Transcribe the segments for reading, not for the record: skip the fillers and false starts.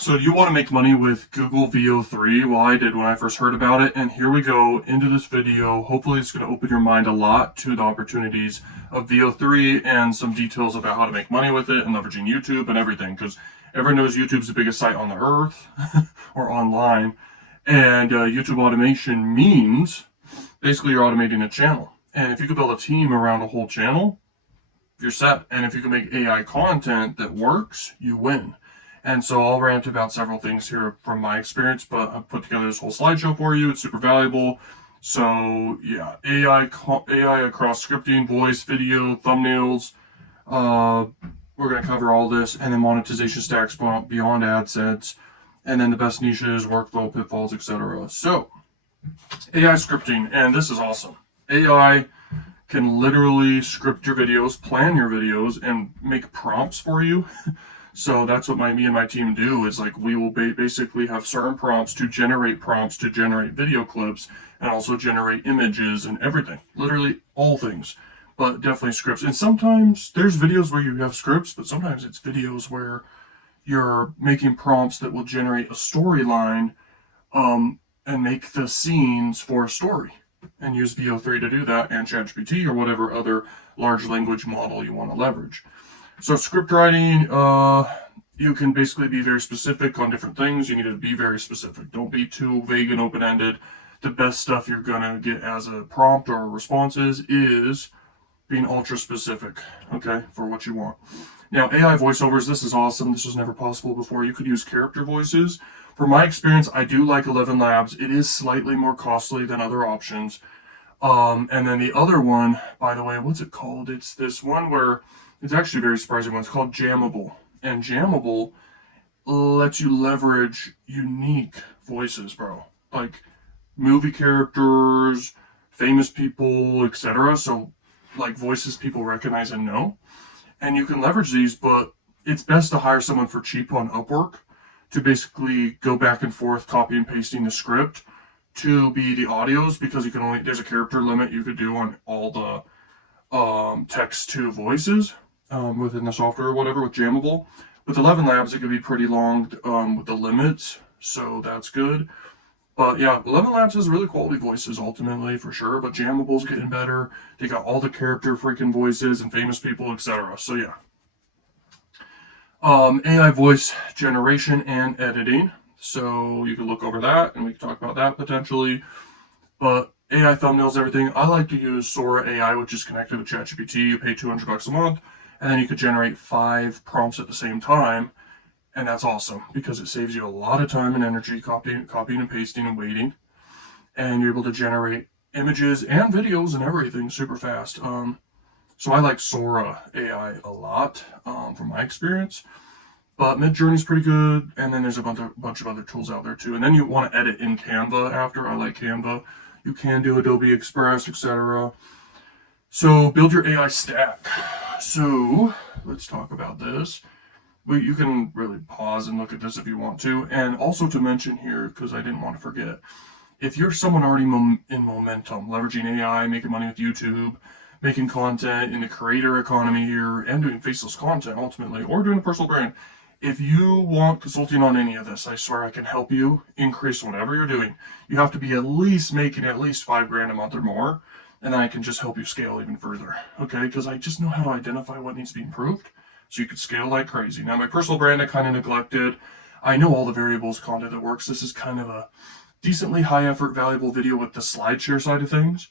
So you want to make money with Google VEO3? Well, I did when I first heard about it, and here we go into this video. Hopefully it's going to open your mind a lot to the opportunities of VEO3 and some details about how to make money with it and leveraging YouTube and everything, because everyone knows YouTube's the biggest site on the earth or online, and YouTube automation means basically you're automating a channel. And if you could build a team around a whole channel, you're set. And if you can make AI content that works, you win. And so I'll rant about several things here from my experience, but I've put together this whole slideshow for you. It's super valuable. So yeah, AI across scripting, voice, video, thumbnails. We're going to cover all this, and then monetization stacks beyond AdSense, and then the best niches, workflow, pitfalls, etc. So AI scripting, and this is awesome. AI can literally script your videos, plan your videos, and make prompts for you. So that's what me and my team do, is like we will basically have certain prompts to generate video clips, and also generate images and everything. Literally all things, but definitely scripts. And sometimes there's videos where you have scripts, but sometimes it's videos where you're making prompts that will generate a storyline and make the scenes for a story. And use VEO3 to do that, and ChatGPT or whatever other large language model you want to leverage. So script writing, you can basically be very specific on different things. You need to be very specific. Don't be too vague and open-ended. The best stuff you're going to get as a prompt or responses is being ultra specific, okay, for what you want. Now, AI voiceovers, this is awesome. This was never possible before. You could use character voices. From my experience, I do like 11 Labs. It is slightly more costly than other options. And then the other one, by the way, what's it called? It's this one where it's actually a very surprising one. It's called Jammable. And Jammable lets you leverage unique voices, bro. Like movie characters, famous people, etc. So like voices people recognize and know. And you can leverage these, but it's best to hire someone for cheap on Upwork to basically go back and forth, copy and pasting the script to be the audios, because you can only, there's a character limit you could do on all the text to voices within the software or whatever with Jammable. With 11 Labs, it could be pretty long with the limits, so that's good. But yeah, 11 Labs has really quality voices ultimately, for sure, but Jammable's getting better. They got all the character freaking voices and famous people, etc. So yeah. AI voice generation and editing. So you can look over that, and we can talk about that potentially. But AI thumbnails, everything. I like to use Sora AI, which is connected with ChatGPT. You pay $200 a month, and then you could generate 5 prompts at the same time. And that's awesome because it saves you a lot of time and energy copying and pasting and waiting. And you're able to generate images and videos and everything super fast. So I like Sora AI a lot from my experience. But Midjourney's pretty good, and then there's a bunch of other tools out there too. And then you want to edit in Canva after. I like Canva. You can do Adobe Express, etc. So build your AI stack. So let's talk about this. You can really pause and look at this if you want to. And also to mention here, because I didn't want to forget, if you're someone already in momentum, leveraging AI, making money with YouTube, making content in the creator economy here, and doing faceless content ultimately, or doing a personal brand, if you want consulting on any of this, I swear I can help you increase whatever you're doing. You have to be at least making at least $5,000 a month or more, and then I can just help you scale even further, okay? Because I just know how to identify what needs to be improved, so you could scale like crazy. Now, my personal brand I kind of neglected. I know all the variables content that works. This is kind of a decently high effort, valuable video with the SlideShare side of things,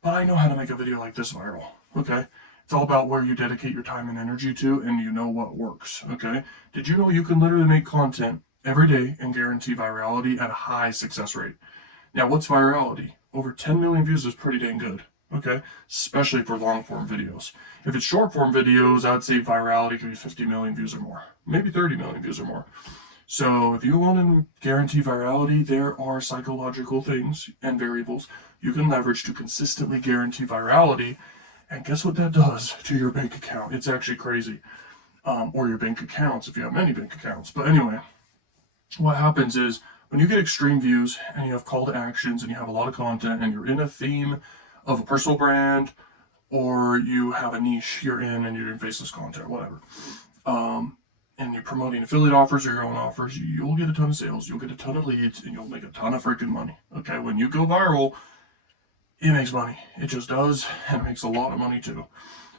but I know how to make a video like this viral, okay? It's all about where you dedicate your time and energy to, and you know what works, okay? Did you know you can literally make content every day and guarantee virality at a high success rate? Now, what's virality? Over 10 million views is pretty dang good, okay? Especially for long-form videos. If it's short-form videos, I'd say virality could be 50 million views or more, maybe 30 million views or more. So if you want to guarantee virality, there are psychological things and variables you can leverage to consistently guarantee virality. And guess what that does to your bank account? It's actually crazy. Or your bank accounts if you have many bank accounts. But anyway, what happens is when you get extreme views and you have call to actions and you have a lot of content and you're in a theme of a personal brand, or you have a niche you're in and you're doing faceless content, whatever. and you're promoting affiliate offers or your own offers, you'll get a ton of sales, you'll get a ton of leads, and you'll make a ton of freaking money. Okay, when you go viral, it makes money. It just does, and it makes a lot of money too.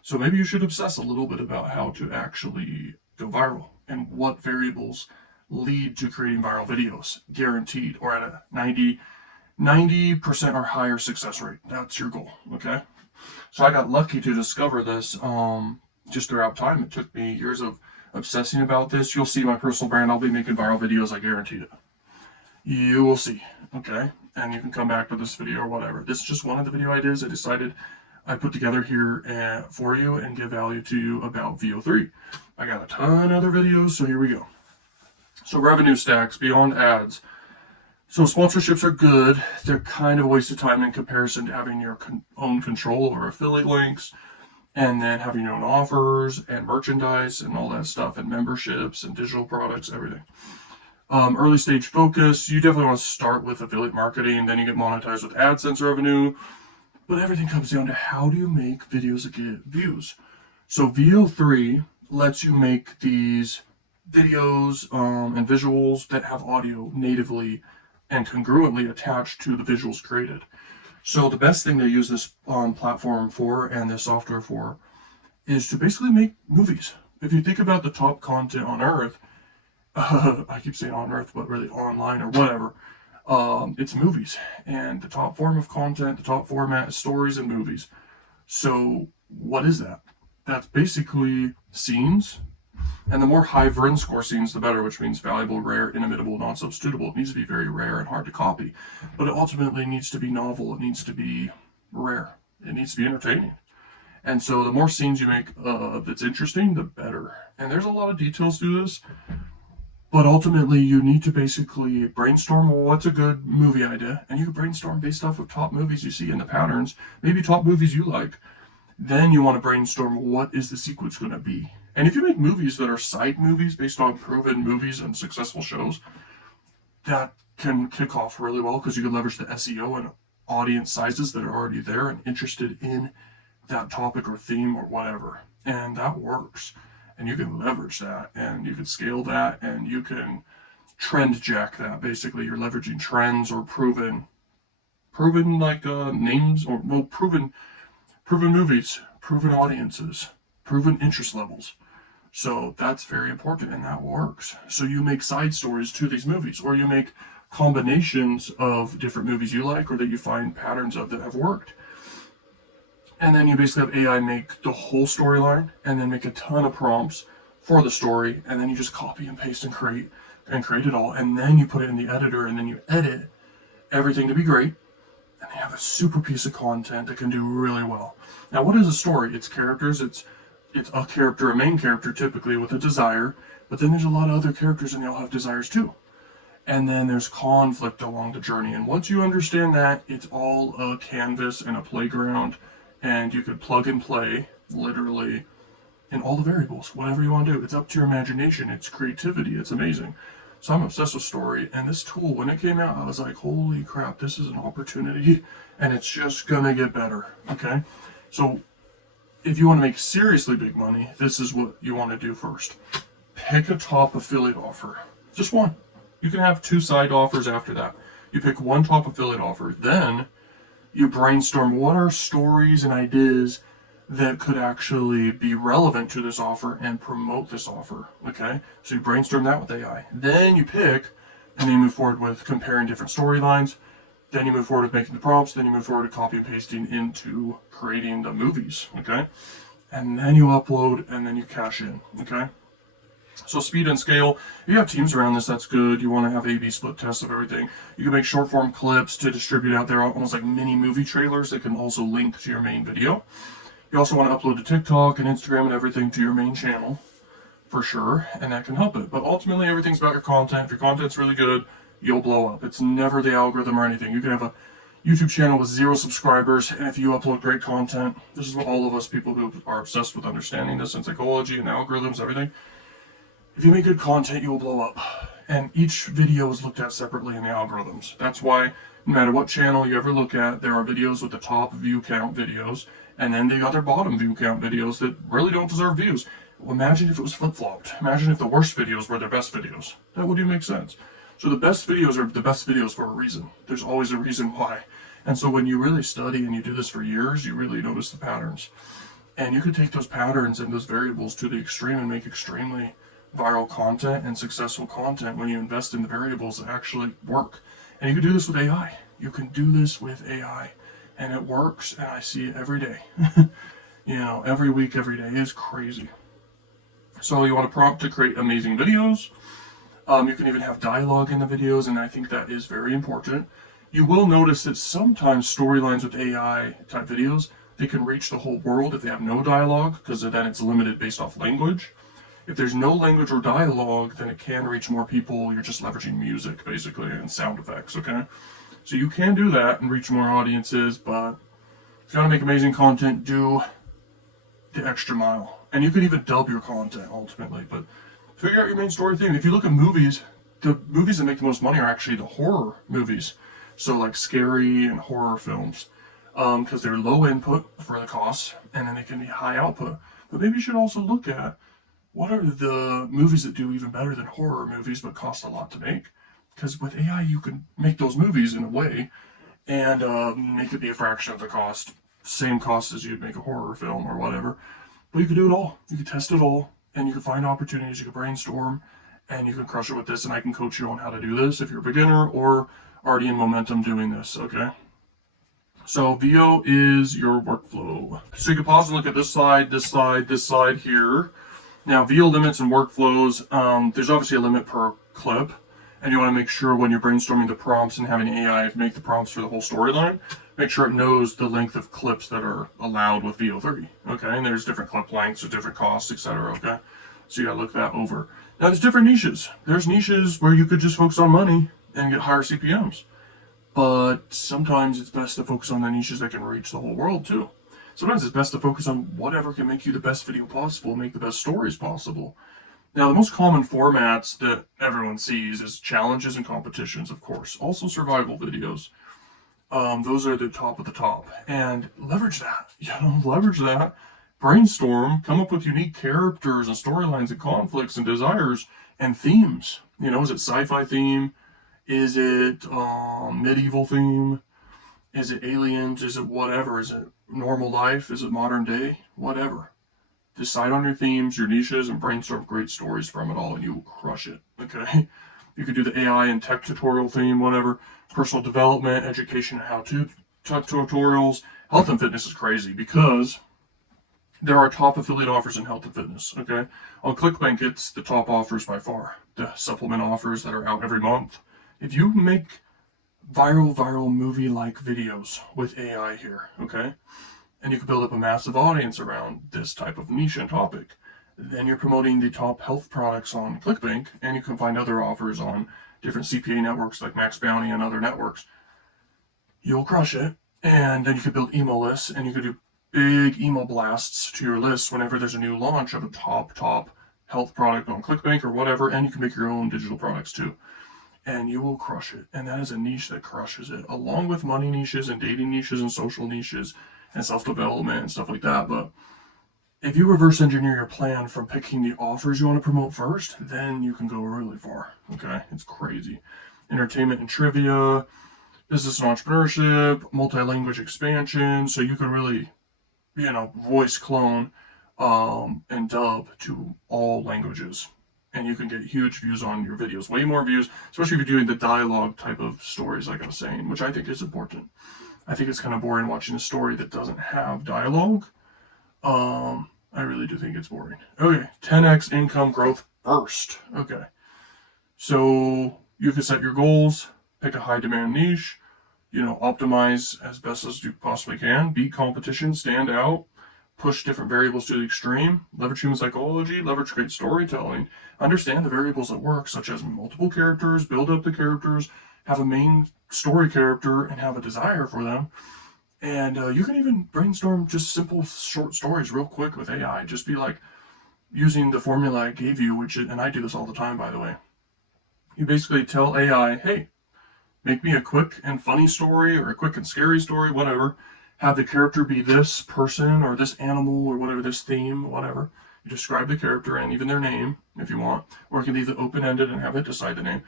So maybe you should obsess a little bit about how to actually go viral and what variables lead to creating viral videos, guaranteed, or at a 90% or higher success rate. That's your goal, okay? So I got lucky to discover this just throughout time. It took me years of obsessing about this. You'll see my personal brand. I'll be making viral videos, I guarantee it. You will see, okay? And you can come back to this video or whatever. This is just one of the video ideas I decided I put together here for you and give value to you about VEO3. I got a ton of other videos, so here we go. So revenue stacks beyond ads. So sponsorships are good. They're kind of a waste of time in comparison to having your own control over affiliate links and then having your own offers and merchandise and all that stuff and memberships and digital products, everything. Early stage focus, you definitely want to start with affiliate marketing, then you get monetized with AdSense revenue. But everything comes down to how do you make videos that get views. So VEO3 lets you make these videos and visuals that have audio natively and congruently attached to the visuals created. So the best thing to use this platform for and this software for is to basically make movies. If you think about the top content on Earth, I keep saying on Earth, but really online or whatever, it's movies. And the top form of content, the top format is stories and movies. So what is that? That's basically scenes. And the more high Vrin score scenes, the better, which means valuable, rare, inimitable, non-substitutable. It needs to be very rare and hard to copy. But it ultimately needs to be novel. It needs to be rare. It needs to be entertaining. And so the more scenes you make that's interesting, the better. And there's a lot of details to this. But ultimately, you need to basically brainstorm, well, what's a good movie idea? And you can brainstorm based off of top movies you see in the patterns, maybe top movies you like. Then you want to brainstorm, what is the sequence going to be? And if you make movies that are side movies based on proven movies and successful shows, that can kick off really well because you can leverage the SEO and audience sizes that are already there and interested in that topic or theme or whatever. And that works. And you can leverage that and you can scale that and you can trend jack that. Basically, you're leveraging trends or proven like names or proven movies, proven audiences, proven interest levels. So that's very important and that works. So you make side stories to these movies or you make combinations of different movies you like or that you find patterns of that have worked. And then you basically have AI make the whole storyline and then make a ton of prompts for the story. And then you just copy and paste and create it all. And then you put it in the editor and then you edit everything to be great. And they have a super piece of content that can do really well. Now, what is a story? It's characters. It's a character, a main character typically with a desire. But then there's a lot of other characters and they all have desires too. And then there's conflict along the journey. And once you understand that, it's all a canvas and a playground. And you could plug and play, literally, in all the variables, whatever you want to do. It's up to your imagination. It's creativity. It's amazing. So I'm obsessed with story. And this tool, when it came out, I was like, holy crap, this is an opportunity. And it's just going to get better. Okay? So if you want to make seriously big money, this is what you want to do first. Pick a top affiliate offer. Just one. You can have 2 side offers after that. You pick one top affiliate offer. Then you brainstorm what are stories and ideas that could actually be relevant to this offer and promote this offer, okay? So you brainstorm that with AI. Then you pick, and then you move forward with comparing different storylines. Then you move forward with making the prompts. Then you move forward to copy and pasting into creating the movies, okay? And then you upload, and then you cash in, okay? So speed and scale, if you have teams around this, that's good. You want to have A/B split tests of everything. You can make short form clips to distribute out there, almost like mini movie trailers that can also link to your main video. You also want to upload to TikTok and Instagram and everything to your main channel, for sure, and that can help it. But ultimately, everything's about your content. If your content's really good, you'll blow up. It's never the algorithm or anything. You can have a YouTube channel with 0 subscribers, and if you upload great content, this is what all of us people who are obsessed with understanding this and psychology and algorithms, everything. If you make good content, you will blow up. And each video is looked at separately in the algorithms. That's why no matter what channel you ever look at, there are videos with the top view count videos, and then the other bottom view count videos that really don't deserve views. Well, imagine if it was flip-flopped. Imagine if the worst videos were their best videos. That would even make sense. So the best videos are the best videos for a reason. There's always a reason why. And so when you really study and you do this for years, you really notice the patterns. And you can take those patterns and those variables to the extreme and make extremely viral content and successful content when you invest in the variables that actually work. And you can do this with AI. You can do this with AI. And it works, and I see it every day. Every week, every day is crazy. So you want a prompt to create amazing videos. You can even have dialogue in the videos, and I think that is very important. You will notice that sometimes storylines with AI type videos, they can reach the whole world if they have no dialogue, because then it's limited based off language. If there's no language or dialogue, then it can reach more people. You're just leveraging music, basically, and sound effects, okay? So you can do that and reach more audiences, but if you want to make amazing content, do the extra mile. And you can even dub your content, ultimately, but figure out your main story theme. If you look at movies, the movies that make the most money are actually the horror movies. So like scary and horror films, because they're low input for the costs, and then they can be high output. But maybe you should also look at what are the movies that do even better than horror movies but cost a lot to make. Because with AI, you can make those movies in a way and make it be a fraction of the cost. Same cost as you'd make a horror film or whatever. But you can do it all. You can test it all, and you can find opportunities. You can brainstorm, and you can crush it with this. And I can coach you on how to do this if you're a beginner or already in momentum doing this, okay? So VEO is your workflow. So you can pause and look at this slide, this slide, this slide here. Now, VEO limits and workflows, there's obviously a limit per clip. And you want to make sure when you're brainstorming the prompts and having AI make the prompts for the whole storyline, make sure it knows the length of clips that are allowed with VEO3. Okay, and there's different clip lengths or different costs, etc. Okay, so you gotta look that over. Now there's different niches. There's niches where you could just focus on money and get higher CPMs, but sometimes it's best to focus on the niches that can reach the whole world too. Sometimes it's best to focus on whatever can make you the best video possible, make the best stories possible. Now, the most common formats that everyone sees is challenges and competitions, of course. Also survival videos. Those are the top of the top. And leverage that. Leverage that. Brainstorm. Come up with unique characters and storylines and conflicts and desires and themes. Is it sci-fi theme? Is it medieval theme? Is it aliens? Is it whatever? Is it normal life? Is it modern day? Whatever. Decide on your themes, your niches, and brainstorm great stories from it all, and you will crush it, okay? You could do the AI and tech tutorial theme, whatever. Personal development, education, how-to tutorials. Health and fitness is crazy because there are top affiliate offers in health and fitness, okay? On ClickBank, it's the top offers by far. The supplement offers that are out every month. If you make viral movie-like videos with AI here, okay? And you can build up a massive audience around this type of niche and topic. Then you're promoting the top health products on ClickBank, and you can find other offers on different CPA networks like Max Bounty and other networks. You'll crush it, and then you could build email lists, and you could do big email blasts to your list whenever there's a new launch of a top health product on ClickBank or whatever, and you can make your own digital products too. And you will crush it, and that is a niche that crushes it, along with money niches and dating niches and social niches and self-development and stuff like that. But if you reverse engineer your plan from picking the offers you want to promote first, then you can go really far, okay? It's crazy. Entertainment and trivia, business and entrepreneurship, multi-language expansion, so you can really, voice clone and dub to all languages. And you can get huge views on your videos, way more views, especially if you're doing the dialogue type of stories like I was saying, which I think is important. I think it's kind of boring watching a story that doesn't have dialogue. I really do think it's boring. Okay, 10x income growth burst. Okay, so you can set your goals, pick a high demand niche, optimize as best as you possibly can, beat competition, stand out, push different variables to the extreme, leverage human psychology, leverage great storytelling, understand the variables that work, such as multiple characters, build up the characters, have a main story character, and have a desire for them. And you can even brainstorm just simple short stories real quick with AI. Just be like using the formula I gave you, and I do this all the time, by the way. You basically tell AI, hey, make me a quick and funny story or a quick and scary story, whatever. Have the character be this person or this animal or whatever, this theme, whatever. You describe the character and even their name if you want, or you can leave it open-ended and have it decide the name.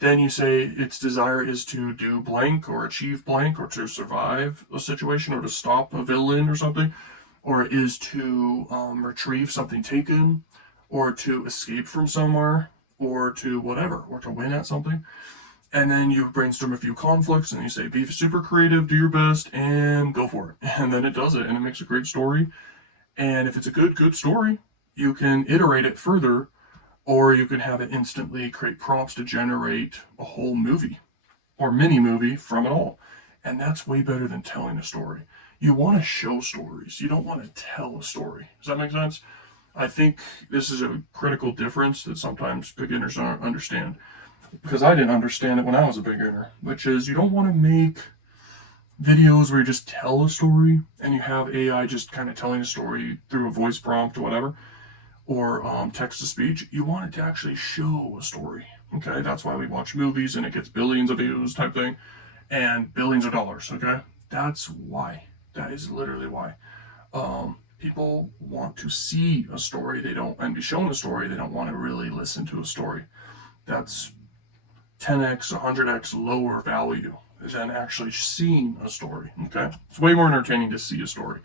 Then you say its desire is to do blank or achieve blank or to survive a situation or to stop a villain or something, or it is to retrieve something taken or to escape from somewhere or to whatever, or to win at something. And then you brainstorm a few conflicts and you say, be super creative, do your best, and go for it. And then it does it and it makes a great story. And if it's a good story, you can iterate it further, or you can have it instantly create prompts to generate a whole movie or mini movie from it all. And that's way better than telling a story. You want to show stories. You don't want to tell a story. Does that make sense? I think this is a critical difference that sometimes beginners don't understand, because I didn't understand it when I was a beginner, which is you don't want to make videos where you just tell a story and you have AI just kind of telling a story through a voice prompt or whatever, or text-to-speech. You want it to actually show a story. Okay, that's why we watch movies and it gets billions of views type thing and billions of dollars. Okay, that's why. That is literally why. People want to see a story. They don't, and be shown a story. They don't want to really listen to a story. That's 10x, 100x lower value than actually seeing a story. Okay, it's way more entertaining to see a story.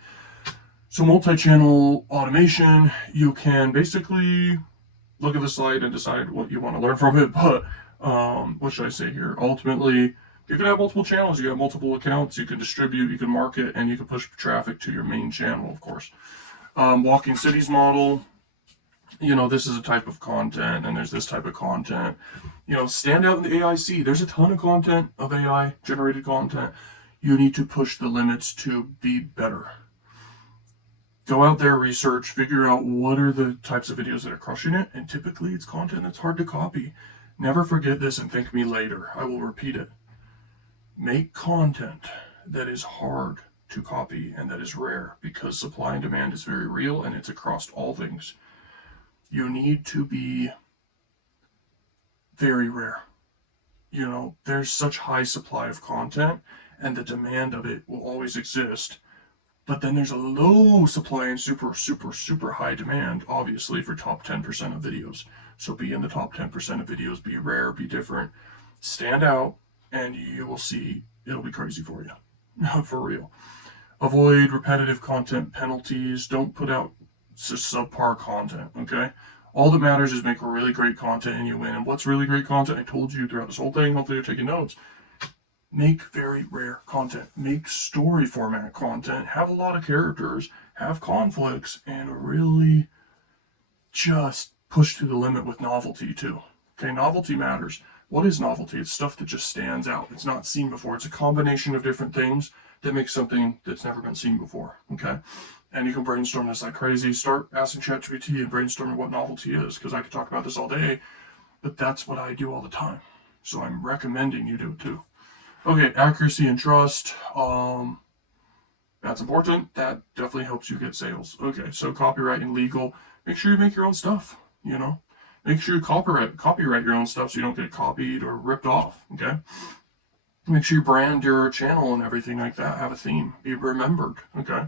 So multi-channel automation, you can basically look at the slide and decide what you want to learn from it. But what should I say here? Ultimately, you can have multiple channels, you have multiple accounts, you can distribute, you can market, and you can push traffic to your main channel, of course. Walking cities model, this is a type of content, and there's this type of content. Stand out in the AIC. There's a ton of content of AI generated content. You need to push the limits to be better. Go out there, research, figure out what are the types of videos that are crushing it, and typically it's content that's hard to copy. Never forget this and thank me later. I will repeat it. Make content that is hard to copy and that is rare, because supply and demand is very real and it's across all things. You need to be very rare. There's such high supply of content and the demand of it will always exist. But then there's a low supply and super, super, super high demand, obviously, for top 10% of videos. So be in the top 10% of videos, be rare, be different, stand out, and you will see it'll be crazy for you. For real. Avoid repetitive content penalties. Don't put out subpar content, okay? All that matters is make really great content and you win. And what's really great content? I told you throughout this whole thing, hopefully you're taking notes. Make very rare content. Make story format content. Have a lot of characters. Have conflicts. And really just push to the limit with novelty too. Okay, novelty matters. What is novelty? It's stuff that just stands out. It's not seen before. It's a combination of different things that makes something that's never been seen before. Okay? And you can brainstorm this like crazy. Start asking ChatGPT and brainstorming what novelty is, because I could talk about this all day, but that's what I do all the time. So I'm recommending you do it too. Okay, accuracy and trust. That's important. That definitely helps you get sales. Okay, so copyright and legal. Make sure you make your own stuff, Make sure you copyright your own stuff so you don't get copied or ripped off, okay? Make sure you brand your channel and everything like that. Have a theme. Be remembered, okay?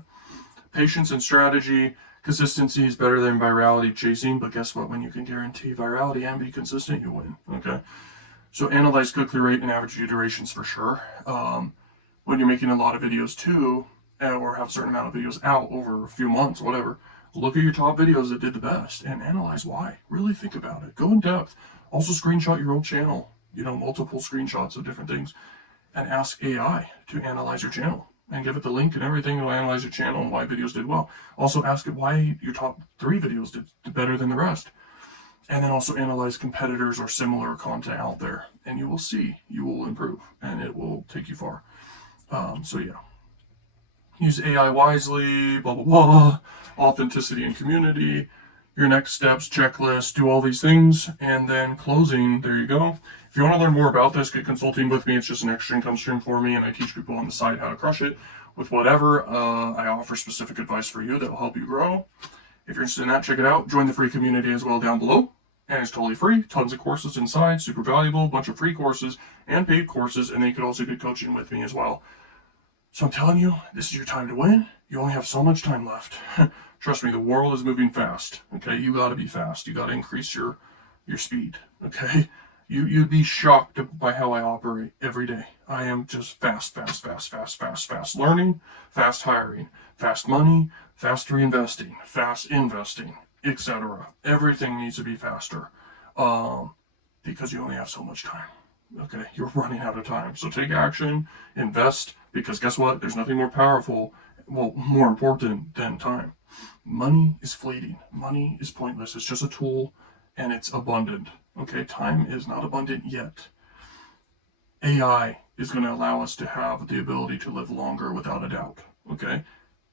Patience and strategy. Consistency is better than virality chasing, but guess what? When you can guarantee virality and be consistent, you win, okay? So analyze click-through rate and average view durations for sure. When you're making a lot of videos too, or have a certain amount of videos out over a few months, whatever, look at your top videos that did the best and analyze why. Really think about it. Go in depth. Also screenshot your old channel, multiple screenshots of different things, and ask AI to analyze your channel and give it the link and everything. It'll analyze your channel and why videos did well. Also ask it why your top 3 videos did better than the rest. And then also analyze competitors or similar content out there. And you will see, you will improve and it will take you far. So yeah. Use AI wisely, blah, blah, blah. Authenticity and community. Your next steps, checklist, do all these things. And then closing, there you go. If you want to learn more about this, get consulting with me. It's just an extra income stream for me. And I teach people on the side how to crush it with whatever. I offer specific advice for you that will help you grow. If you're interested in that, check it out. Join the free community as well down below. And it's totally free. Tons of courses inside. Super valuable. A bunch of free courses and paid courses. And then you could also get coaching with me as well. So I'm telling you, this is your time to win. You only have so much time left. Trust me, the world is moving fast. Okay, you got to be fast. You got to increase your speed. Okay, you'd be shocked by how I operate every day. I am just fast, fast, fast, fast, fast, fast learning, fast hiring, fast money, fast reinvesting, fast investing, etc. Everything needs to be faster, because you only have so much time. Okay, you're running out of time. So take action, invest, because guess what? There's nothing more powerful, well, more important than time. Money is fleeting. Money is pointless. It's just a tool, and it's abundant. Okay, time is not abundant yet. AI is going to allow us to have the ability to live longer without a doubt. Okay,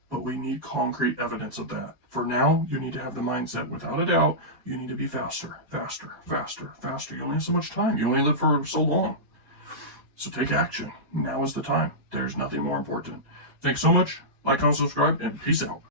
but we need concrete evidence of that. For now, you need to have the mindset, without a doubt, you need to be faster, faster, faster, faster. You only have so much time. You only live for so long. So take action. Now is the time. There's nothing more important. Thanks so much. Like, comment, subscribe, and peace out.